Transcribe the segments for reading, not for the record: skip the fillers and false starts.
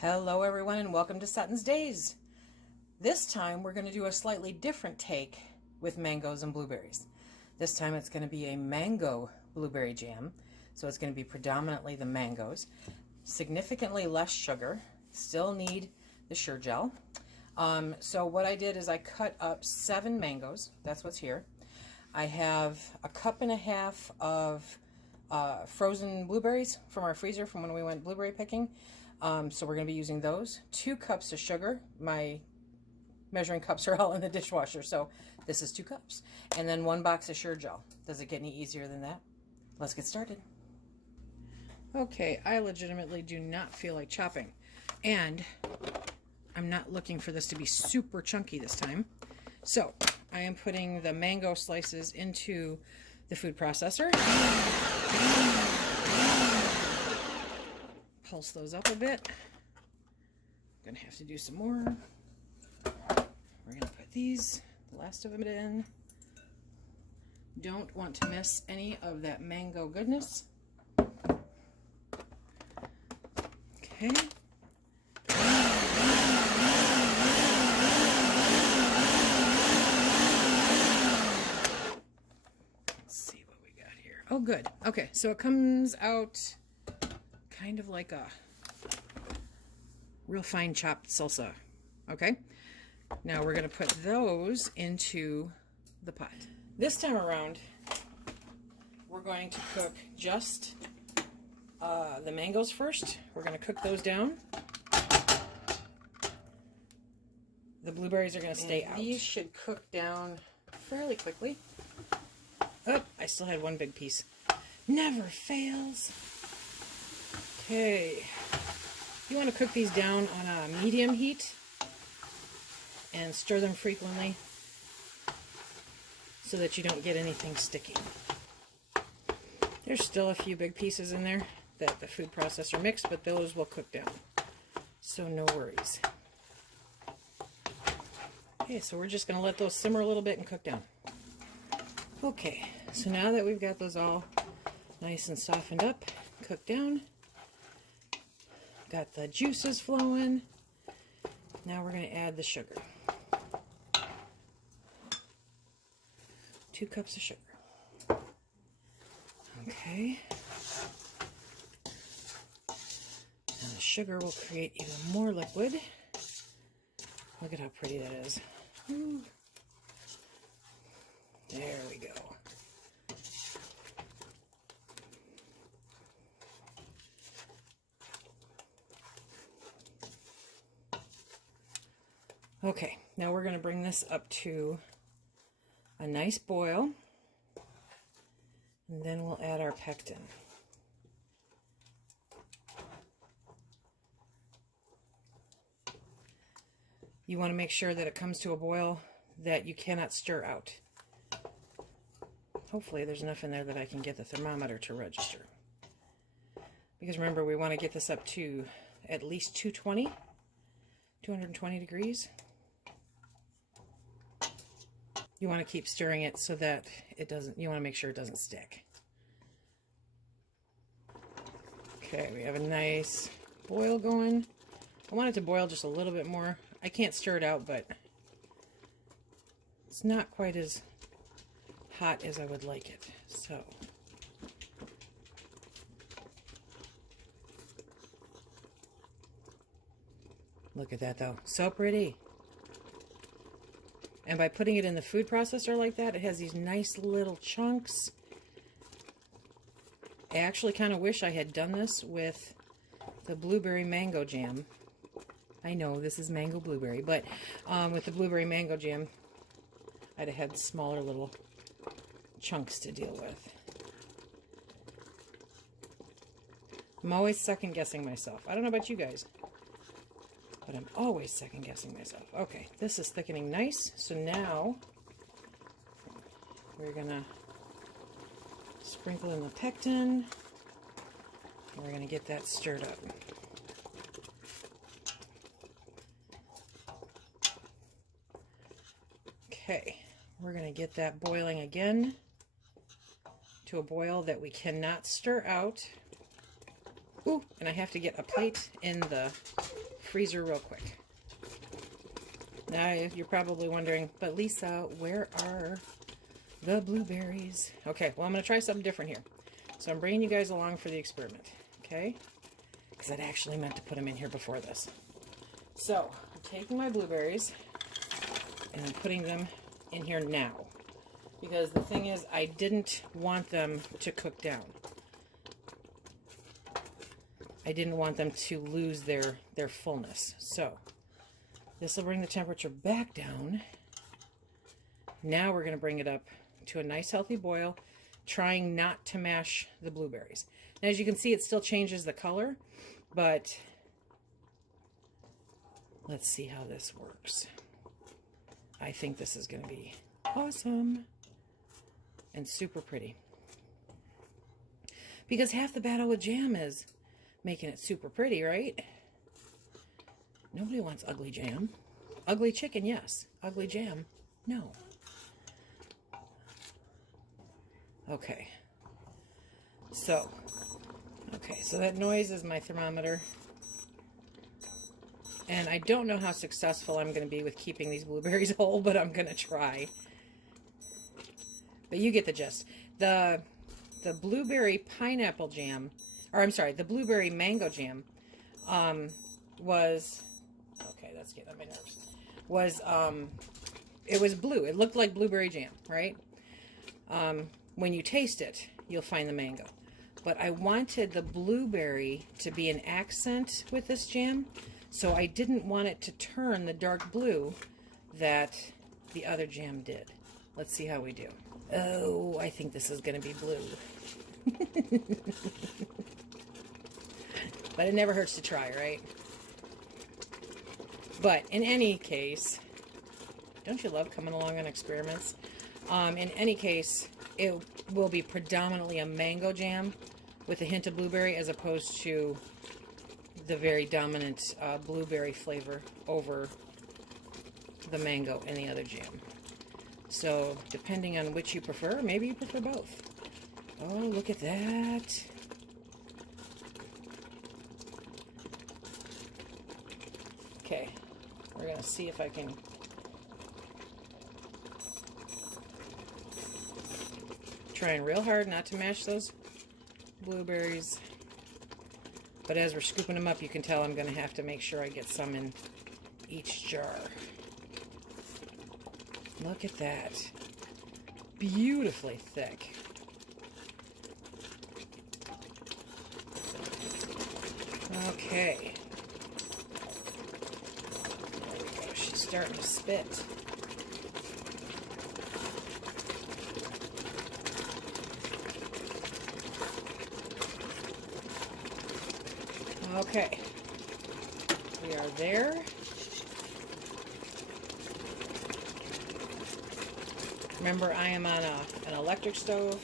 Hello everyone and welcome to SuttonsDaze. This time we're going to do a slightly different take with mangoes and blueberries. This time it's going to be a mango blueberry jam. So it's going to be predominantly the mangoes. Significantly less sugar. Still need the sugar gel. So what I did is I cut up 7 mangoes. That's what's here. I have a cup and a half of frozen blueberries from our freezer from when we went blueberry picking. So we're going to be using those. 2 cups of sugar. My measuring cups are all in the dishwasher, so this is 2 cups. And then 1 box of sugar gel. Does it get any easier than that? Let's get started. Okay, I legitimately do not feel like chopping. And I'm not looking for this to be super chunky this time. So I am putting the mango slices into the food processor. Pulse those up a bit. I'm gonna have to do some more. We're gonna put these, the last of them in. Don't want to miss any of that mango goodness. Okay. Let's see what we got here. Oh, good. Okay, so it comes out kind of like a real fine chopped salsa. Okay, now we're going to put those into the pot. This time around, we're going to cook just the mangoes first. We're going to cook those down. The blueberries are going to stay out. These should cook down fairly quickly. Oh, I still had 1 big piece. Never fails. Okay, you want to cook these down on a medium heat and stir them frequently so that you don't get anything sticking. There's still a few big pieces in there that the food processor mixed, but those will cook down, so no worries. Okay, so we're just going to let those simmer a little bit and cook down. Okay, so now that we've got those all nice and softened up, cooked down, got the juices flowing. Now we're going to add the sugar. 2 cups of sugar. Okay. And the sugar will create even more liquid. Look at how pretty that is. Ooh. There we go. Okay, now we're going to bring this up to a nice boil, and then we'll add our pectin. You want to make sure that it comes to a boil that you cannot stir out. Hopefully there's enough in there that I can get the thermometer to register. Because remember, we want to get this up to at least 220 degrees. You want to keep stirring it so that it doesn't, you want to make sure it doesn't stick. Okay, we have a nice boil going. I want it to boil just a little bit more. I can't stir it out, but it's not quite as hot as I would like it. So, look at that though. So pretty. And by putting it in the food processor like that, it has these nice little chunks. I actually kind of wish I had done this with the blueberry mango jam. I know this is mango blueberry, but with the blueberry mango jam, I'd have had smaller little chunks to deal with. I'm always second guessing myself. I don't know about you guys, but I'm always second guessing myself. Okay, this is thickening nice. So now we're gonna sprinkle in the pectin, and we're gonna get that stirred up. Okay, we're gonna get that boiling again to a boil that we cannot stir out. Ooh, and I have to get a plate in the freezer real quick. Now you're probably wondering, but Lisa, where are the blueberries? Okay, well, I'm going to try something different here. So I'm bringing you guys along for the experiment, okay? Because I'd actually meant to put them in here before this. So I'm taking my blueberries and I'm putting them in here now. Because the thing is, I didn't want them to cook down. I didn't want them to lose their fullness. So this will bring the temperature back down. Now we're going to bring it up to a nice healthy boil, trying not to mash the blueberries. Now, as you can see, it still changes the color, but let's see how this works. I think this is going to be awesome and super pretty. Because half the battle with jam is making it super pretty, right? Nobody wants ugly jam. Ugly chicken, yes. Ugly jam, no. Okay. So that noise is my thermometer. And I don't know how successful I'm going to be with keeping these blueberries whole, but I'm going to try. But you get the gist. The blueberry pineapple jam, or I'm sorry, the blueberry mango jam was, okay, that's getting on my nerves, was, it was blue. It looked like blueberry jam, right? When you taste it, you'll find the mango. But I wanted the blueberry to be an accent with this jam, so I didn't want it to turn the dark blue that the other jam did. Let's see how we do. Oh, I think this is going to be blue. But it never hurts to try, right? But in any case, don't you love coming along on experiments? In any case, it will be predominantly a mango jam with a hint of blueberry as opposed to the very dominant blueberry flavor over the mango in the other jam. So, depending on which you prefer, maybe you prefer both. Oh, look at that. Okay, we're going to see if I can trying real hard not to mash those blueberries. But as we're scooping them up, you can tell I'm going to have to make sure I get some in each jar. Look at that. Beautifully thick. Okay. There we go. She's starting to spit. Okay. We are there. Remember, I am on an electric stove.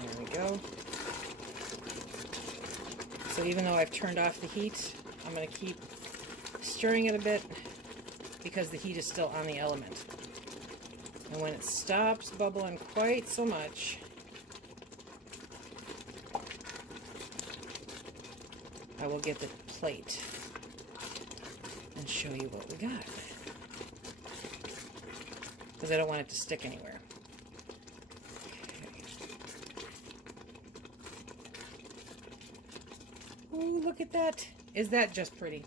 There we go. So even though I've turned off the heat, I'm going to keep stirring it a bit because the heat is still on the element. And when it stops bubbling quite so much, I will get the plate and show you what we got. Because I don't want it to stick anywhere. Okay. Ooh, look at that. Is that just pretty?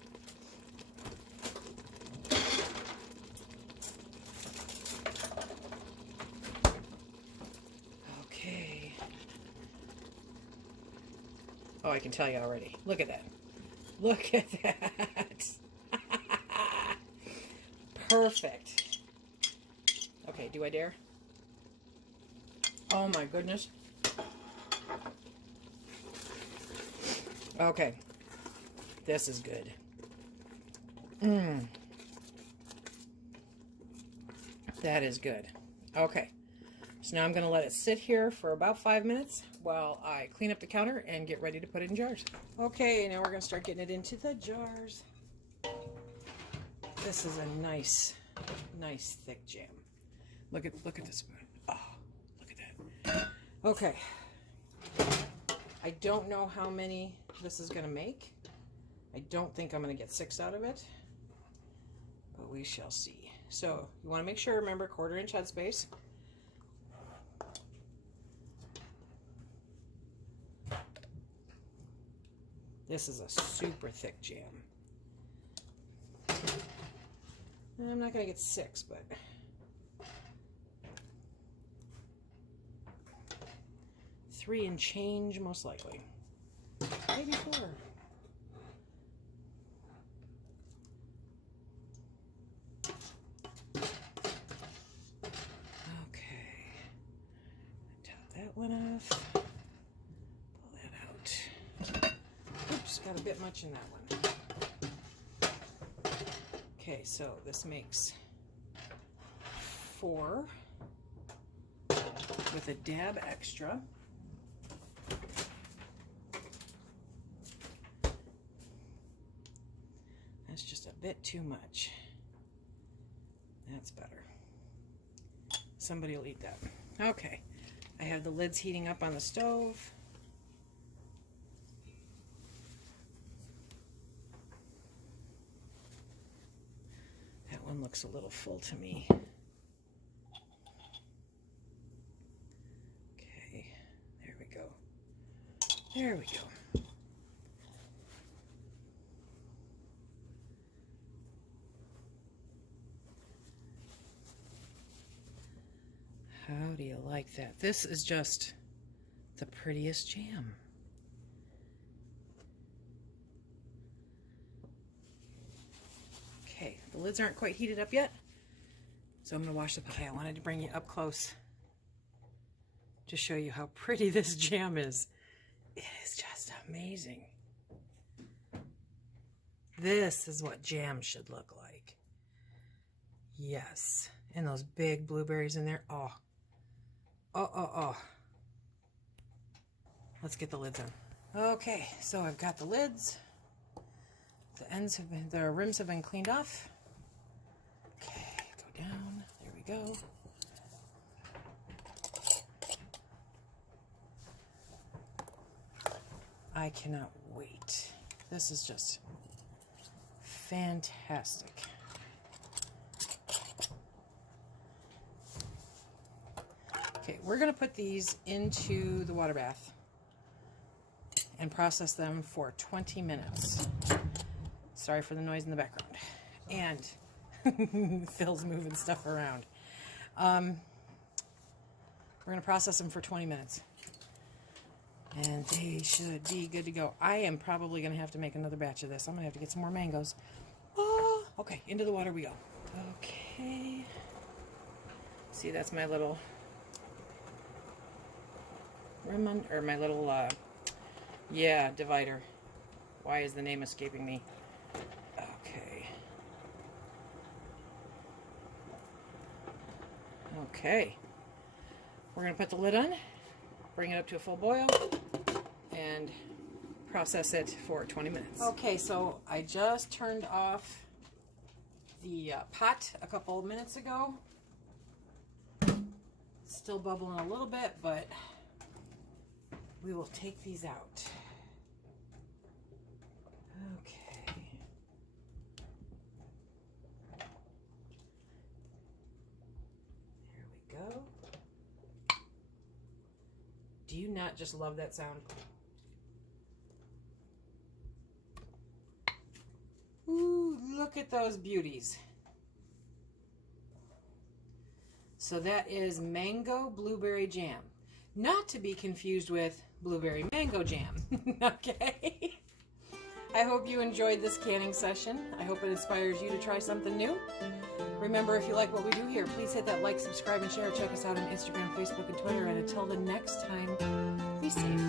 Okay. Oh, I can tell you already. Look at that. Look at that. Perfect. Okay, do I dare? Oh my goodness. Okay. This is good. That is good. Okay. So now I'm going to let it sit here for about 5 minutes while I clean up the counter and get ready to put it in jars. Okay, now we're going to start getting it into the jars. This is a nice thick jam. Look at this one. Oh, look at that. Okay. I don't know how many this is going to make. I don't think I'm going to get 6 out of it, but we shall see. So you want to make sure, remember, 1/4 inch headspace. This is a super thick jam. I'm not going to get 6, but 3 and change, most likely. Maybe 4. Okay. Top that one off. Pull that out. Oops, got a bit much in that one. Okay, so this makes 4 with a dab extra. That's just a bit too much. That's better. Somebody will eat that. Okay, I have the lids heating up on the stove. That one looks a little full to me. Okay, there we go. There we go. How do you like that? This is just the prettiest jam. Okay, the lids aren't quite heated up yet, so I'm going to wash the pot. Okay, I wanted to bring you up close to show you how pretty this jam is. It is just amazing. This is what jam should look like. Yes, and those big blueberries in there. Oh. Oh. Let's get the lids on. Okay, so I've got the lids. The rims have been cleaned off. Okay, go down. There we go. I cannot wait. This is just fantastic. Okay, we're going to put these into the water bath and process them for 20 minutes. Sorry for the noise in the background. And Phil's moving stuff around. We're going to process them for 20 minutes. And they should be good to go. I am probably going to have to make another batch of this. I'm going to have to get some more mangoes. Oh, okay, into the water we go. Okay. See, that's my little my little divider. Why is the name escaping me? Okay, we're going to put the lid on, bring it up to a full boil, and process it for 20 minutes. Okay, so I just turned off the pot a couple minutes ago. It's still bubbling a little bit, but we will take these out. Okay. There we go. Do you not just love that sound? Ooh, look at those beauties. So that is mango blueberry jam. Not to be confused with blueberry mango jam. Okay? I hope you enjoyed this canning session. I hope it inspires you to try something new. Remember, if you like what we do here, please hit that like, subscribe, and share. Check us out on Instagram, Facebook, and Twitter. And until the next time, be safe.